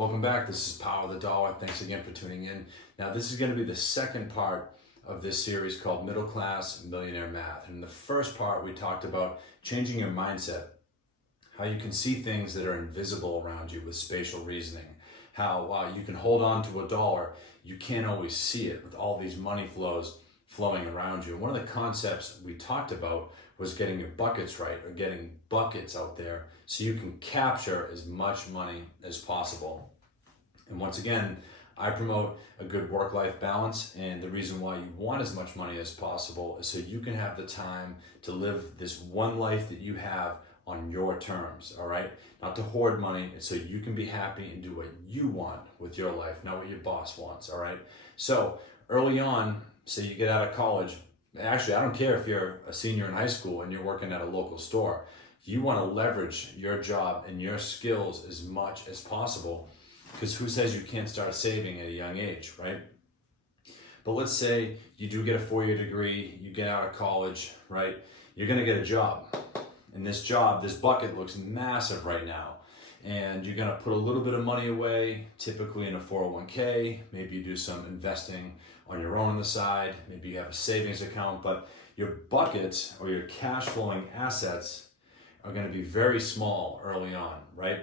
Welcome back. This is Power of the Dollar. Thanks again for tuning in. Now, this is going to be the second part of this series called Middle Class Millionaire Math. In the first part, we talked about changing your mindset, how you can see things that are invisible around you with spatial reasoning, how you can hold on to a dollar, you can't always see it with all these money flows flowing around you. And one of the concepts we talked about was getting your buckets right, or getting buckets out there so you can capture as much money as possible. And once again, I promote a good work-life balance, and the reason why you want as much money as possible is so you can have the time to live this one life that you have on your terms, all right? Not to hoard money, so you can be happy and do what you want with your life, not what your boss wants, all right? So early on, say you get out of college, actually, I don't care if you're a senior in high school and you're working at a local store, you want to leverage your job and your skills as much as possible, because who says you can't start saving at a young age, right? But let's say you do get a 4-year degree, you get out of college, right? You're going to get a job. And this job, this bucket looks massive right now. And you're going to put a little bit of money away, typically in a 401k. Maybe you do some investing on your own on the side. Maybe you have a savings account. But your buckets or your cash flowing assets are going to be very small early on, right?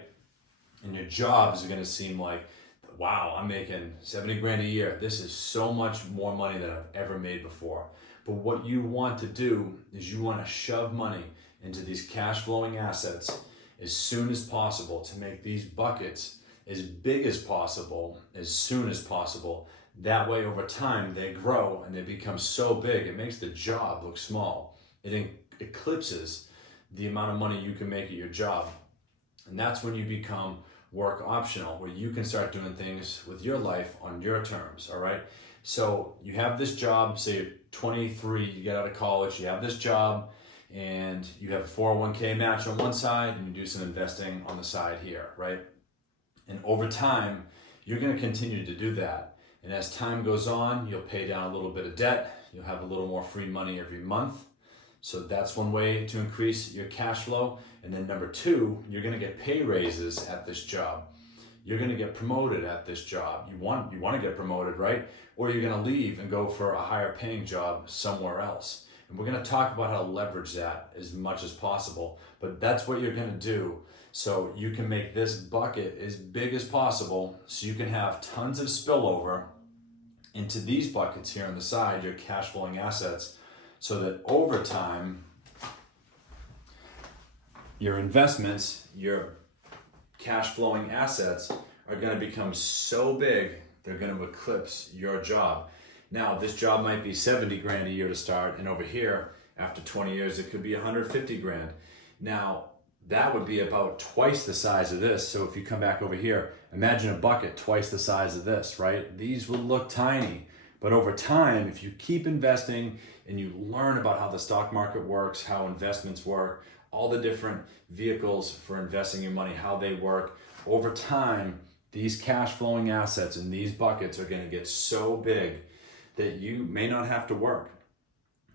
And your jobs are going to seem like, wow, I'm making 70 grand a year. This is so much more money than I've ever made before. But what you want to do is you want to shove money into these cash flowing assets as soon as possible to make these buckets as big as possible, as soon as possible. That way, over time, they grow and they become so big, it makes the job look small. It eclipses the amount of money you can make at your job. And that's when you become work optional, where you can start doing things with your life on your terms, all right? So you have this job, say you're 23, you get out of college, you have this job, and you have a 401k match on one side, and you do some investing on the side here, right? And over time, you're going to continue to do that. And as time goes on, you'll pay down a little bit of debt. You'll have a little more free money every month. So that's one way to increase your cash flow. And then number two, you're going to get pay raises at this job. You're going to get promoted at this job. You want to get promoted, right? Or you're going to leave and go for a higher paying job somewhere else. And we're going to talk about how to leverage that as much as possible. But that's what you're going to do so you can make this bucket as big as possible so you can have tons of spillover into these buckets here on the side, your cash flowing assets, so that over time, your investments, your cash flowing assets are going to become so big, they're going to eclipse your job. Now, this job might be 70 grand a year to start, and over here, after 20 years, it could be 150 grand. Now, that would be about twice the size of this. So if you come back over here, imagine a bucket twice the size of this, right? These will look tiny, but over time, if you keep investing and you learn about how the stock market works, how investments work, all the different vehicles for investing your money, how they work, over time, these cash flowing assets in these buckets are going to get so big that you may not have to work.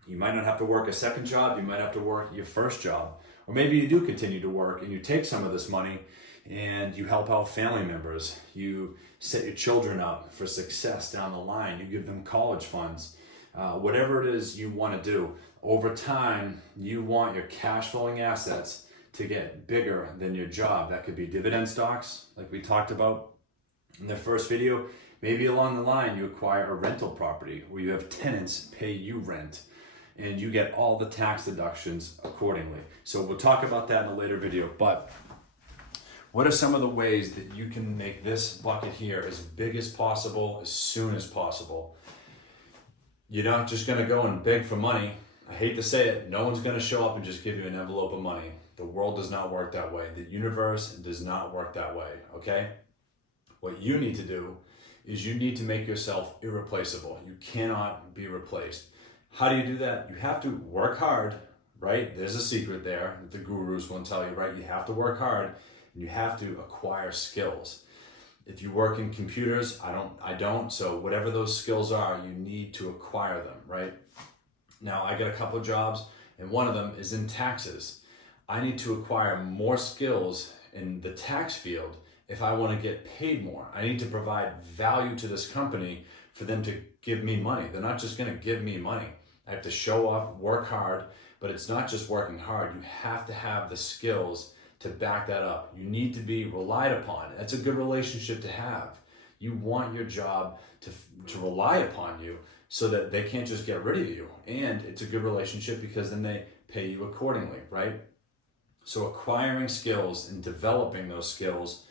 You might not have to work a second job. You might have to work your first job. Or maybe you do continue to work and you take some of this money and you help out family members. You set your children up for success down the line. You give them college funds. Whatever it is you want to do, over time, you want your cash flowing assets to get bigger than your job. That could be dividend stocks, like we talked about in the first video. Maybe along the line, you acquire a rental property where you have tenants pay you rent and you get all the tax deductions accordingly. So we'll talk about that in a later video, but what are some of the ways that you can make this bucket here as big as possible, as soon as possible? You're not just gonna go and beg for money. I hate to say it, no one's gonna show up and just give you an envelope of money. The world does not work that way. The universe does not work that way, okay? What you need to do is you need to make yourself irreplaceable. You cannot be replaced. How do you do that? You have to work hard, right? There's a secret there that the gurus won't tell you, right? You have to work hard and you have to acquire skills. If you work in computers, I don't, so whatever those skills are, you need to acquire them, right? Now, I got a couple of jobs and one of them is in taxes. I need to acquire more skills in the tax field if I want to get paid more. I need to provide value to this company for them to give me money. They're not just going to give me money. I have to show up, work hard, but it's not just working hard. You have to have the skills to back that up. You need to be relied upon. That's a good relationship to have. You want your job to rely upon you so that they can't just get rid of you. And it's a good relationship because then they pay you accordingly, right? So acquiring skills and developing those skills,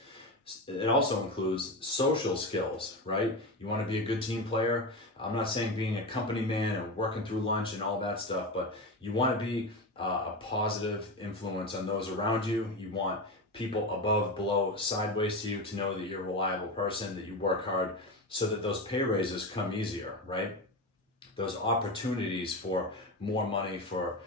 it also includes social skills, right? You want to be a good team player. I'm not saying being a company man and working through lunch and all that stuff, but you want to be a positive influence on those around you. You want people above, below, sideways to you to know that you're a reliable person, that you work hard, so that those pay raises come easier, right? Those opportunities for more money, for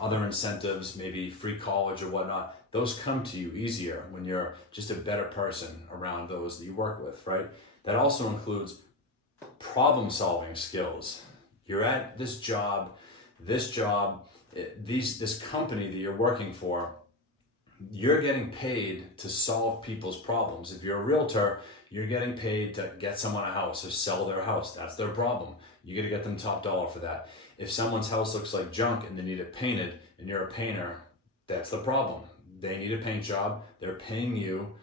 other incentives, maybe free college or whatnot, those come to you easier when you're just a better person around those that you work with, right? That also includes problem solving skills. You're at this company that you're working for, you're getting paid to solve people's problems. If you're a realtor, you're getting paid to get someone a house or sell their house. That's their problem. You got to get them top dollar for that. If someone's house looks like junk and they need it painted and you're a painter, that's the problem. They need a paint job. They're paying you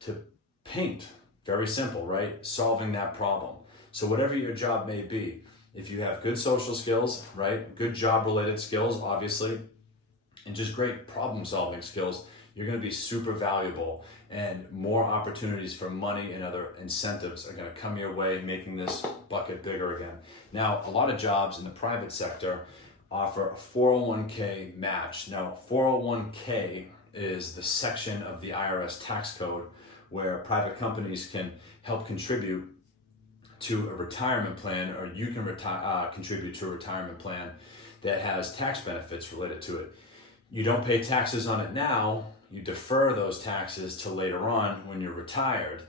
to paint. Very simple, right? Solving that problem. So whatever your job may be, if you have good social skills, right? Good job related skills, obviously, and just great problem solving skills, you're going to be super valuable, and more opportunities for money and other incentives are going to come your way, making this bucket bigger again. Now, a lot of jobs in the private sector offer a 401k match. Now, 401k is the section of the IRS tax code where private companies can help contribute to a retirement plan, or you can contribute to a retirement plan that has tax benefits related to it. You don't pay taxes on it now, you defer those taxes till later on when you're retired.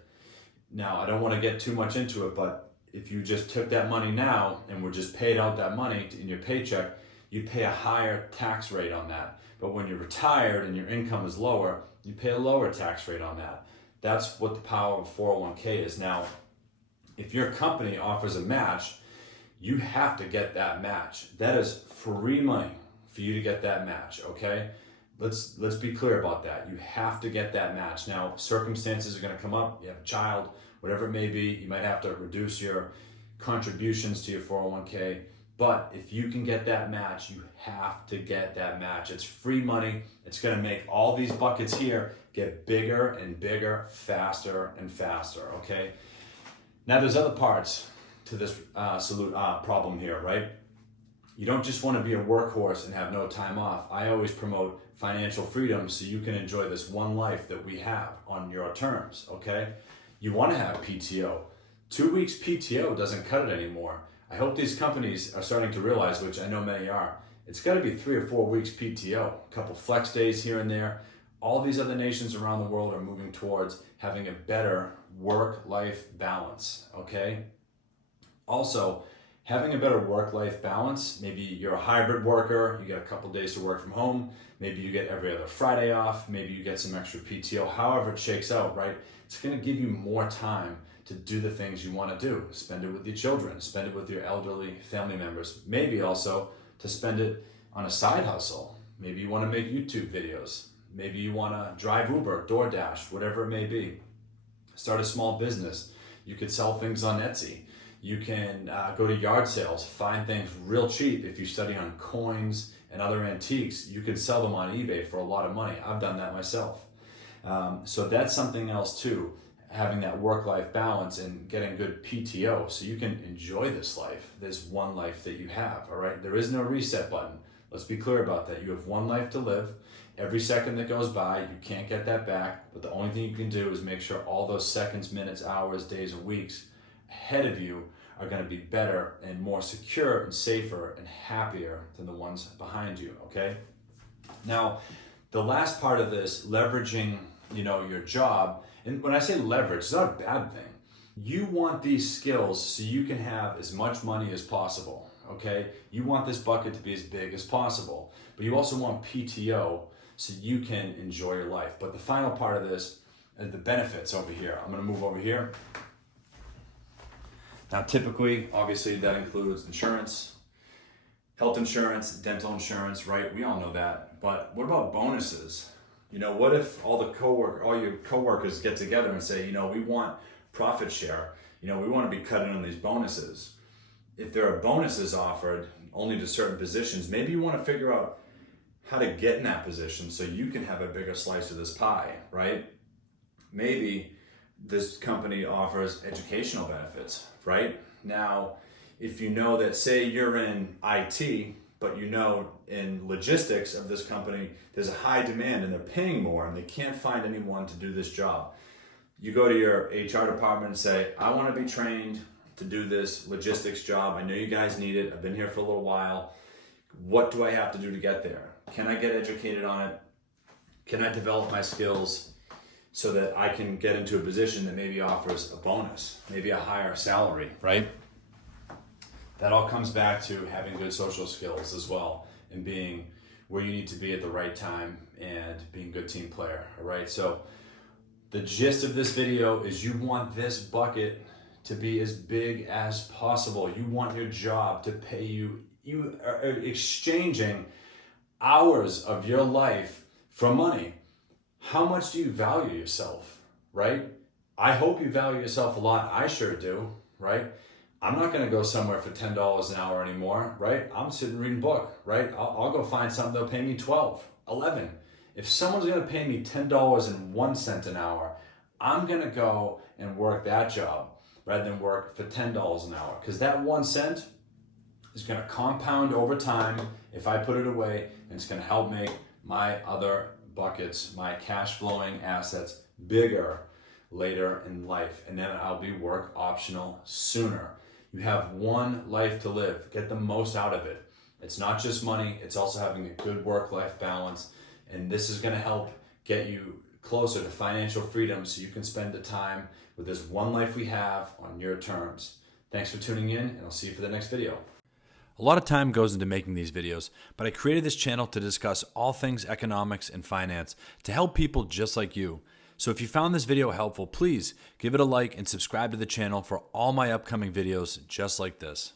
Now, I don't want to get too much into it, but if you just took that money now and were just paid out that money in your paycheck, you pay a higher tax rate on that. But when you're retired and your income is lower, you pay a lower tax rate on that. That's what the power of 401k is. Now, if your company offers a match, you have to get that match. That is free money for you to get that match, okay? Let's be clear about that. You have to get that match. Now, circumstances are going to come up. You have a child, whatever it may be. You might have to reduce your contributions to your 401k. But if you can get that match, you have to get that match. It's free money. It's going to make all these buckets here get bigger and bigger, faster and faster, okay? Now, there's other parts to this problem here, right? You don't just want to be a workhorse and have no time off. I always promote financial freedom so you can enjoy this one life that we have on your terms, okay? You want to have PTO. 2 weeks PTO doesn't cut it anymore. I hope these companies are starting to realize, which I know many are, it's got to be 3 or 4 weeks PTO, a couple flex days here and there. All these other nations around the world are moving towards having a better work-life balance, okay? Also, having a better work-life balance, maybe you're a hybrid worker, you get a couple days to work from home, maybe you get every other Friday off, maybe you get some extra PTO, however it shakes out, right? It's gonna give you more time to do the things you wanna do. Spend it with your children, spend it with your elderly family members, maybe also to spend it on a side hustle. Maybe you wanna make YouTube videos, maybe you wanna drive Uber, DoorDash, whatever it may be. Start a small business. You could sell things on Etsy. You can go to yard sales, find things real cheap. If you study on coins and other antiques, you can sell them on eBay for a lot of money. I've done that myself. So that's something else too, having that work-life balance and getting good PTO so you can enjoy this life, this one life that you have, all right? There is no reset button. Let's be clear about that. You have one life to live. Every second that goes by, you can't get that back, but the only thing you can do is make sure all those seconds, minutes, hours, days, and weeks ahead of you are going to be better and more secure and safer and happier than the ones behind you, okay? Now, the last part of this, leveraging, your job, and when I say leverage, it's not a bad thing. You want these skills so you can have as much money as possible, okay? You want this bucket to be as big as possible, but you also want PTO so you can enjoy your life. But the final part of this the benefits over here. I'm gonna move over here. Now, typically, obviously, that includes insurance, health insurance, dental insurance, right? We all know that. But what about bonuses? You know, what if all your coworkers get together and say, you know, we want profit share. You know, we want to be cut in on these bonuses. If there are bonuses offered only to certain positions, maybe you want to figure out how to get in that position so you can have a bigger slice of this pie, right? Maybe this company offers educational benefits, right? Now, if you know that, say you're in IT, but you know in logistics of this company, there's a high demand and they're paying more and they can't find anyone to do this job. You go to your HR department and say, I want to be trained to do this logistics job. I know you guys need it. I've been here for a little while. What do I have to do to get there? Can I get educated on it? Can I develop my skills so that I can get into a position that maybe offers a bonus, maybe a higher salary, right? That all comes back to having good social skills as well and being where you need to be at the right time and being a good team player, all right? So the gist of this video is you want this bucket to be as big as possible. You want your job to pay you. You are exchanging hours of your life for money. How much do you value yourself, right? I hope you value yourself a lot. I sure do, right? I'm not going to go somewhere for $10 an hour anymore, right? I'm sitting reading a book, right? I'll go find something that'll pay me 12, 11. If someone's going to pay me $10.01 an hour, I'm going to go and work that job rather than work for $10 an hour, because that 1 cent is going to compound over time if I put it away, and it's going to help make my other buckets, my cash flowing assets, bigger later in life, and then I'll be work optional sooner. You have one life to live. Get the most out of it. It's not just money, it's also having a good work-life balance, and this is going to help get you closer to financial freedom so you can spend the time with this one life we have on your terms. Thanks for tuning in, and I'll see you for the next video. A lot of time goes into making these videos, but I created this channel to discuss all things economics and finance to help people just like you. So if you found this video helpful, please give it a like and subscribe to the channel for all my upcoming videos just like this.